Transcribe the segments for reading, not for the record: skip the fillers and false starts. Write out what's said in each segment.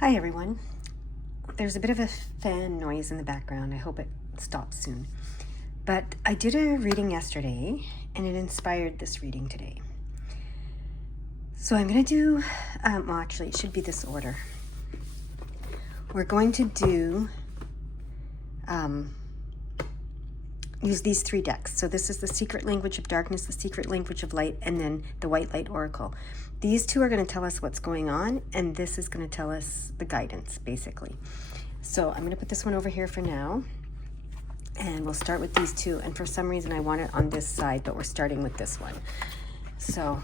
Hi everyone. There's a bit of a fan noise in the background. I hope it stops soon. But I did a reading yesterday and it inspired this reading today. So I'm going to do, actually it should be this order. We're going to do, use these three decks. So this is the Secret Language of Darkness, the Secret Language of Light, and then the White Light Oracle. These two are going to tell us what's going on, and this is going to tell us the guidance, basically. So I'm going to put this one over here for now, and we'll start with these two. And for some reason, I want it on this side, but we're starting with this one. So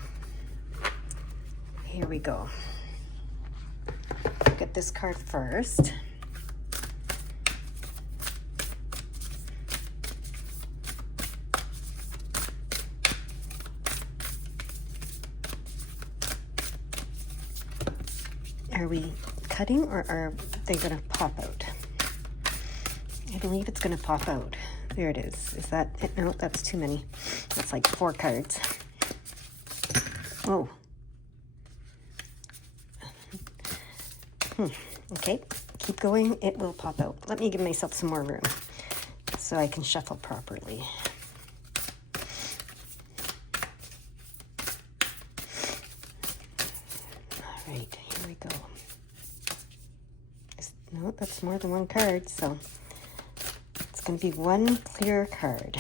here we go. Get this card first. Are we cutting or are they going to pop out? I believe it's going to pop out. There it is. Is that it? No, that's too many. That's like 4 cards. Oh. Okay, keep going. It will pop out. Let me give myself some more room so I can shuffle properly. All right, here we go. No, that's more than one card, so it's going to be one clear card.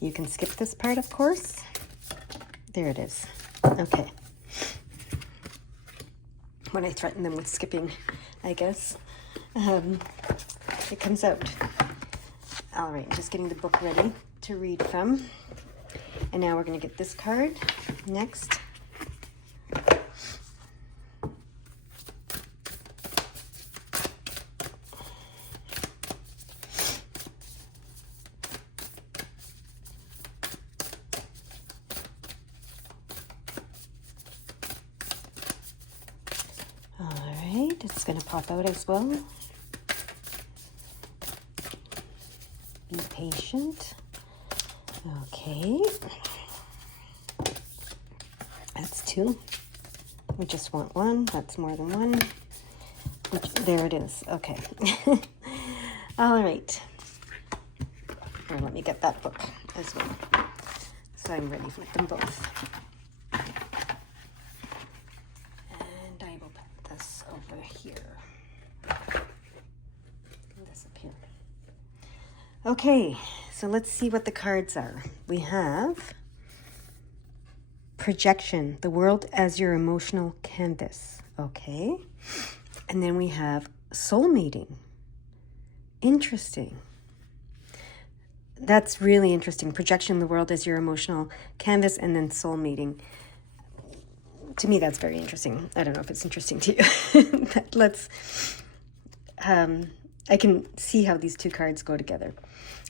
You can skip this part, of course. There it is. Okay. When I threaten them with skipping, I guess, it comes out. All right, just getting the book ready to read from. And now we're going to get this card next. It's going to pop out as well. Be patient. Okay. That's 2. We just want 1. That's more than 1. There it is. Okay. All right. Here, let me get that book as well. So I'm ready with them both. Over here. This up here. Okay, so let's see what the cards are. We have projection, the world as your emotional canvas. Okay. And then we have soul meeting. Interesting. That's really interesting. Projection, the world as your emotional canvas, and then soul meeting. To me, that's very interesting. I don't know if it's interesting to you. But let's, I can see how these two cards go together.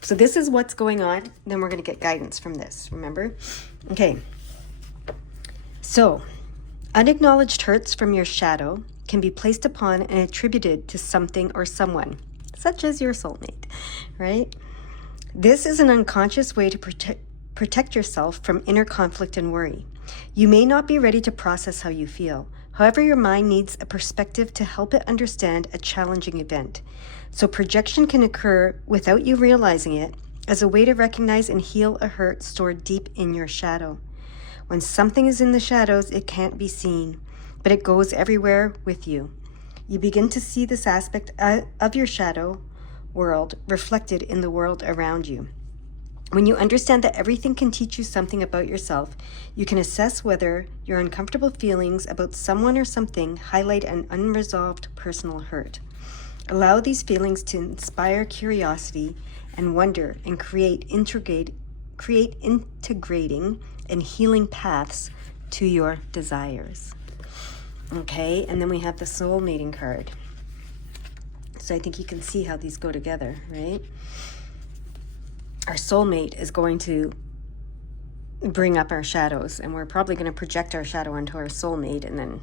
So this is what's going on. Then we're going to get guidance from this, remember? Okay. So, unacknowledged hurts from your shadow can be placed upon and attributed to something or someone, such as your soulmate, right? This is an unconscious way to protect yourself from inner conflict and worry. You may not be ready to process how you feel. However, your mind needs a perspective to help it understand a challenging event. So projection can occur without you realizing it as a way to recognize and heal a hurt stored deep in your shadow. When something is in the shadows, it can't be seen, but it goes everywhere with you. You begin to see this aspect of your shadow world reflected in the world around you. When you understand that everything can teach you something about yourself, you can assess whether your uncomfortable feelings about someone or something highlight an unresolved personal hurt. Allow these feelings to inspire curiosity and wonder and create integrating and healing paths to your desires. Okay, and then we have the soul meeting card. So I think you can see how these go together, right? Our soulmate is going to bring up our shadows, and we're probably going to project our shadow onto our soulmate, and then,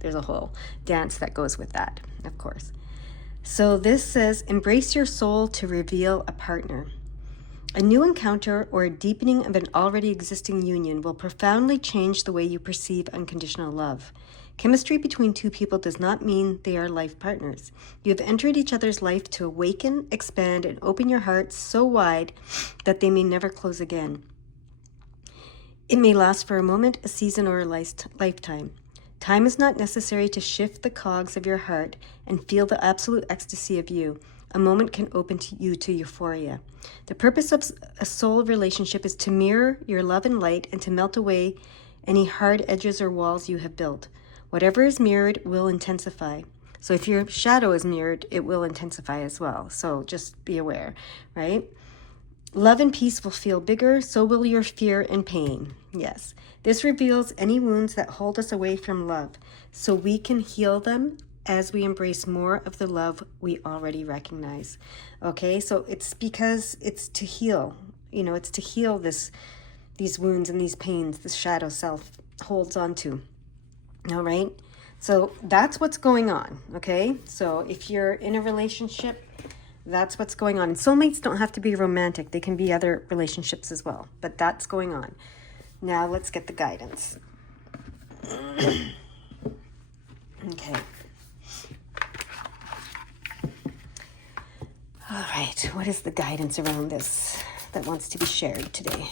there's a whole dance that goes with that, of course. So this says, embrace your soul to reveal a partner. A new encounter or a deepening of an already existing union will profoundly change the way you perceive unconditional love. Chemistry between two people does not mean they are life partners. You have entered each other's life to awaken, expand, and open your hearts so wide that they may never close again. It may last for a moment, a season, or a lifetime. Time is not necessary to shift the cogs of your heart and feel the absolute ecstasy of you. A moment can open you to euphoria. The purpose of a soul relationship is to mirror your love and light and to melt away any hard edges or walls you have built. Whatever is mirrored will intensify. So if your shadow is mirrored, it will intensify as well. So just be aware, right? Love and peace will feel bigger, so will your fear and pain. Yes, this reveals any wounds that hold us away from love, so we can heal them as we embrace more of the love we already recognize. Okay, so it's because it's to heal. It's to heal these wounds and these pains the shadow self holds on to. All right, so that's what's going on. Okay, so if you're in a relationship, that's what's going on. And soulmates don't have to be romantic. They can be other relationships as well. But that's going on. Now let's get the guidance. Okay. All right. What is the guidance around this that wants to be shared today?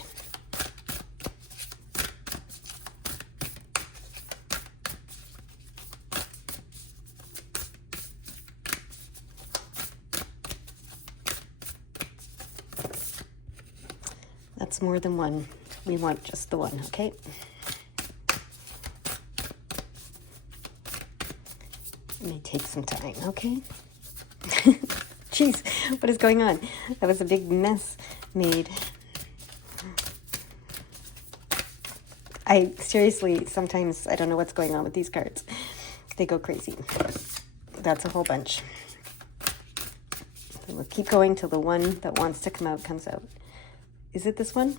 That's more than one. We want just the one, okay? It may take some time, okay? Jeez, what is going on? That was a big mess made. I seriously, sometimes I don't know what's going on with these cards. They go crazy. That's a whole bunch. So we'll keep going till the one that wants to come out comes out. Is it this one?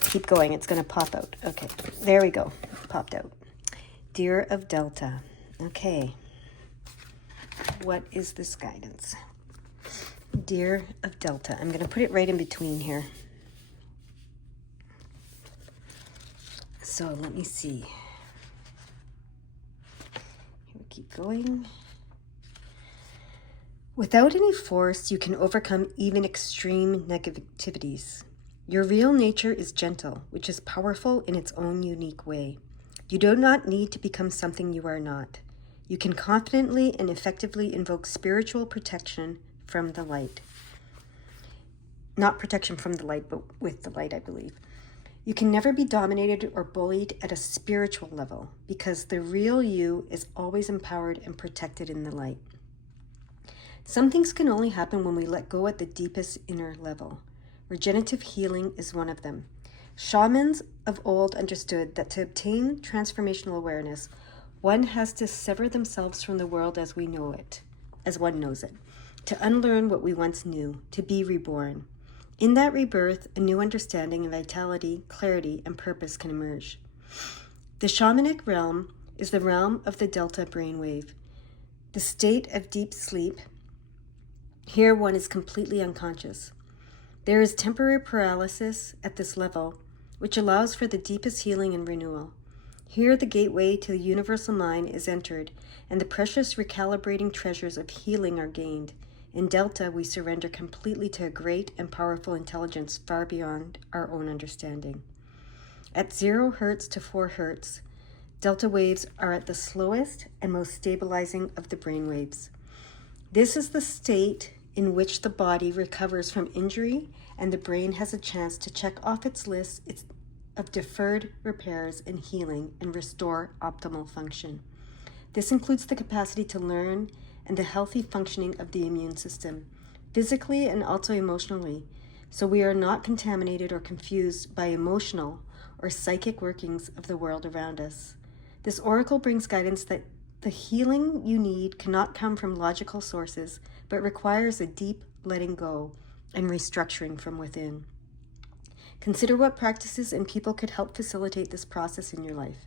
Keep going. It's going to pop out. Okay. There we go. Popped out. Deer of Delta. Okay. What is this guidance? Deer of Delta. I'm going to put it right in between here. So let me see. Here we keep going. Without any force, you can overcome even extreme negativities. Your real nature is gentle, which is powerful in its own unique way. You do not need to become something you are not. You can confidently and effectively invoke spiritual protection from the light. Not protection from the light, but with the light, I believe. You can never be dominated or bullied at a spiritual level because the real you is always empowered and protected in the light. Some things can only happen when we let go at the deepest inner level. Regenerative healing is one of them. Shamans of old understood that to obtain transformational awareness, one has to sever themselves from the world as we know it, as one knows it, to unlearn what we once knew, to be reborn. In that rebirth, a new understanding of vitality, clarity, and purpose can emerge. The shamanic realm is the realm of the delta brainwave, the state of deep sleep. Here one is completely unconscious. There is temporary paralysis at this level, which allows for the deepest healing and renewal. Here the gateway to the universal mind is entered, and the precious recalibrating treasures of healing are gained. In Delta, we surrender completely to a great and powerful intelligence far beyond our own understanding. At 0 Hertz to 4 Hertz, Delta waves are at the slowest and most stabilizing of the brain waves. This is the state in which the body recovers from injury and the brain has a chance to check off its list of deferred repairs and healing and restore optimal function. This includes the capacity to learn and the healthy functioning of the immune system, physically and also emotionally, so we are not contaminated or confused by emotional or psychic workings of the world around us. This oracle brings guidance that the healing you need cannot come from logical sources, but requires a deep letting go and restructuring from within. Consider what practices and people could help facilitate this process in your life.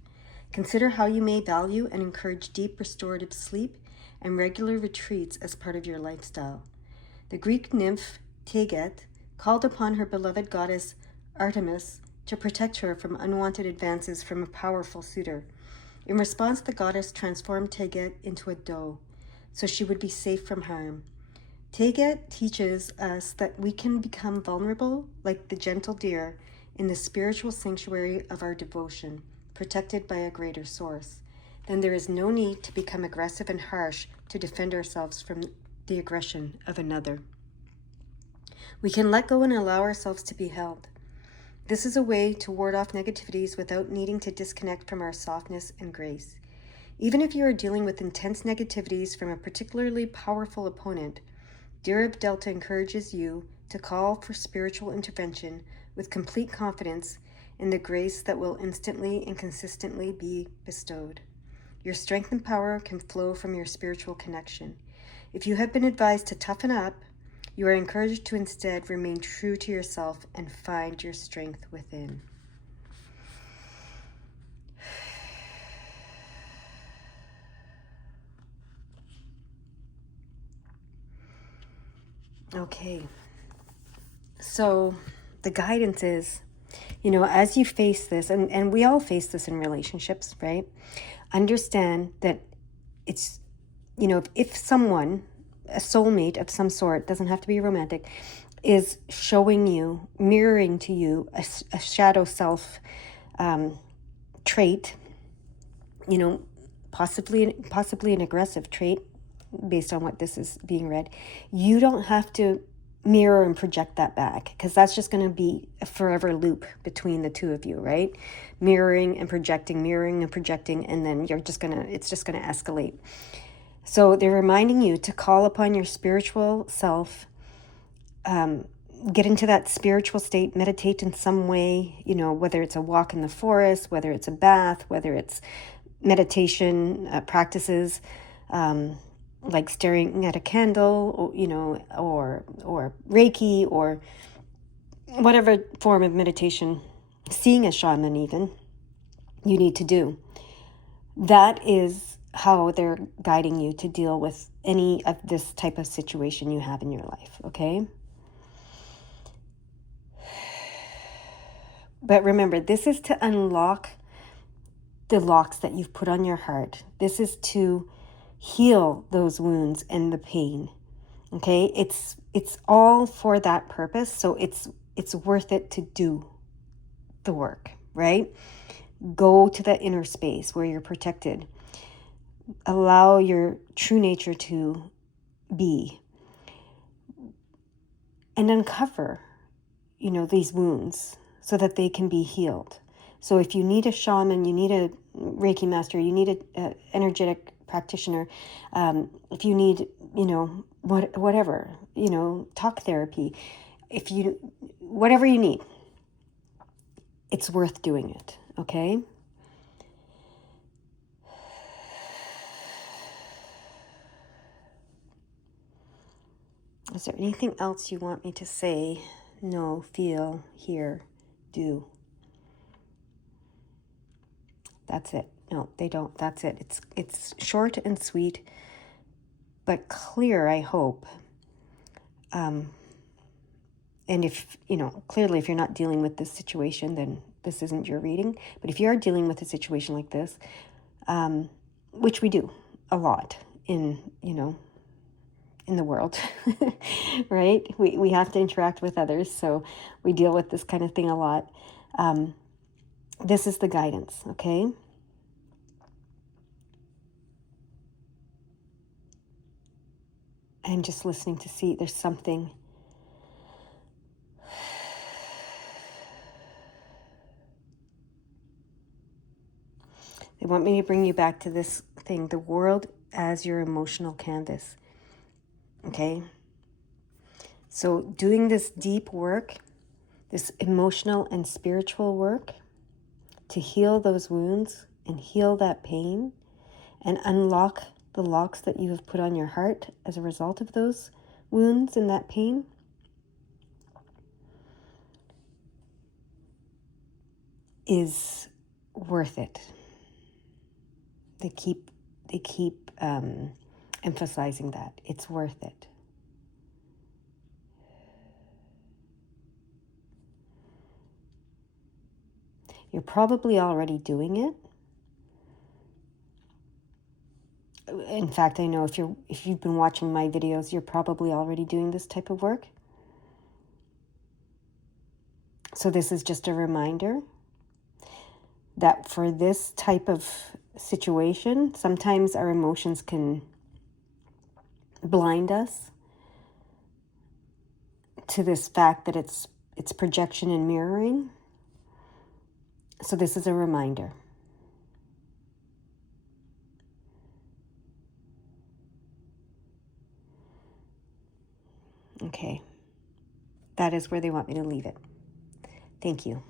Consider how you may value and encourage deep restorative sleep and regular retreats as part of your lifestyle. The Greek nymph Teget called upon her beloved goddess Artemis to protect her from unwanted advances from a powerful suitor. In response, the goddess transformed Teget into a doe, so she would be safe from harm. Teget teaches us that we can become vulnerable like the gentle deer in the spiritual sanctuary of our devotion, protected by a greater source. Then there is no need to become aggressive and harsh to defend ourselves from the aggression of another. We can let go and allow ourselves to be held. This is a way to ward off negativities without needing to disconnect from our softness and grace. Even if you are dealing with intense negativities from a particularly powerful opponent, Dirib Delta encourages you to call for spiritual intervention with complete confidence in the grace that will instantly and consistently be bestowed. Your strength and power can flow from your spiritual connection. If you have been advised to toughen up, you are encouraged to instead remain true to yourself and find your strength within. Okay, so the guidance is, as you face this, and we all face this in relationships, right? Understand that it's, if someone, a soulmate of some sort, doesn't have to be romantic, is showing you, mirroring to you a shadow self trait, possibly an aggressive trait, based on what this is being read, you don't have to mirror and project that back, because that's just going to be a forever loop between the two of you, right? Mirroring and projecting, and then it's just going to escalate. So they're reminding you to call upon your spiritual self, get into that spiritual state, meditate in some way, whether it's a walk in the forest, whether it's a bath, whether it's meditation practices, like staring at a candle, or Reiki, or whatever form of meditation, seeing a shaman even, you need to do. That is how they're guiding you to deal with any of this type of situation you have in your life, okay? But remember, this is to unlock the locks that you've put on your heart. This is to heal those wounds and the pain. Okay? It's all for that purpose, so it's worth it to do the work, right? Go to that inner space where you're protected. Allow your true nature to be. And uncover, these wounds so that they can be healed. So if you need a shaman, you need a Reiki master, you need an energetic practitioner, if you need, whatever, talk therapy, whatever you need, it's worth doing it, okay? Is there anything else you want me to say? No, feel, hear, do. That's it. No, they don't. That's it. It's short and sweet, but clear, I hope. And if, clearly if you're not dealing with this situation, then this isn't your reading. But if you are dealing with a situation like this, which we do a lot in the world, right? We have to interact with others, so we deal with this kind of thing a lot. This is the guidance, okay? And just listening to see there's something. They want me to bring you back to this thing, the world as your emotional canvas, okay? So doing this deep work, this emotional and spiritual work, to heal those wounds and heal that pain and unlock the locks that you have put on your heart as a result of those wounds and that pain, is worth it. They keep emphasizing that. It's worth it. You're probably already doing it. in fact, I know if you've been watching my videos, you're probably already doing this type of work. So this is just a reminder that for this type of situation, sometimes our emotions can blind us to this fact that it's projection and mirroring. So this is a reminder. Okay. That is where they want me to leave it. Thank you.